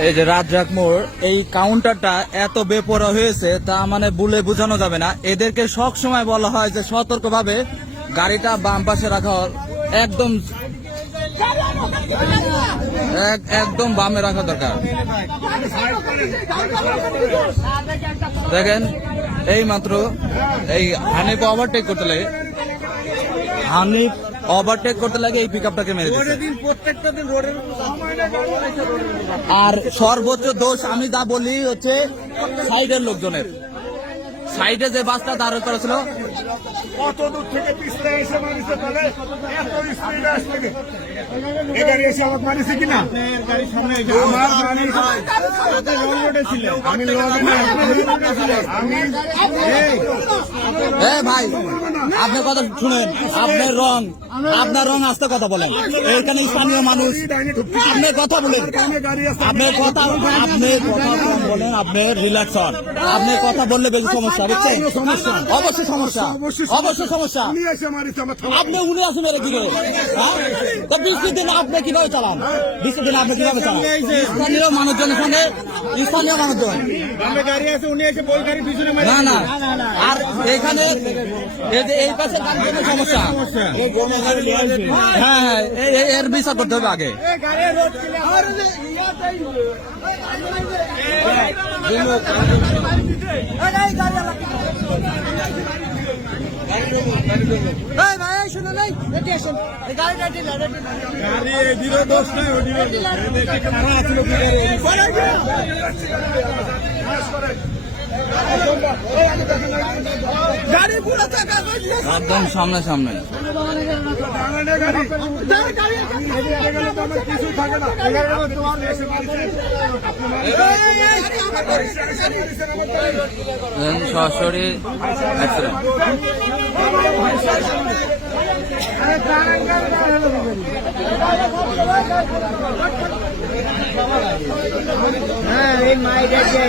এই যে রাজ্জাক মোড়, এই কাউন্টারটা এত বেপরা হয়েছে, তা মানে বলে বোঝানো যাবে না এদেরকে সব সময় বলা হয় যে সতর্কভাবে গাড়িটা বাম পাশে রাখা। একদম এক- একদম বামে রাখা দরকার দেখেন এই মাত্র এই হানিফ ওভারটেক করতে লাগে হানিফ ওভারটেক করতে লাগে এই পিক আপটাকে মেরে আর সর্বোচ্চ দোষ আমি যা বলি হচ্ছে সাইডের লোকজনের। সাইডে যে বাসটা দাঁড় করেছিল। কত দূর থেকে পিছলে এসে মারিছে তাহলে? এত স্পিড আসছে? গাড়ি এসে মারিছে কিনা? আমি ভাই আপনার কথা শুনেন আপনার রং আপনার রং আসতে কথা বলেন। এইখানে স্থানীয় মানুষ আপনি কথা বলেন। আপনার কথা আপনি কথা বলেন। আপনি রিল্যাক্স হন। আপনি কথা বললে বেশি সমস্যা বুঝছেন? সমস্যা। অবশ্যই সমস্যা। অবশ্যই সমস্যা। আপনি উনি আছে মেরে কি করে? হ্যাঁ? তো বৃষ্টির দিন আপনি কীভাবে চালান? বৃষ্টির দিন আপনি কীভাবে চালান? স্থানীয় মানুষজন এখানে স্থানীয় মানুষজন। না না। এখানে এই পাশে সমস্যা হ্যাঁ হ্যাঁ এর বিচার করতে হবে আগে গাড়ি একদম সামনে সামনে কিছু থাকে না তোমার এসে মারিছে দেন সরাসরি হ্যাঁ এই মাইক আছে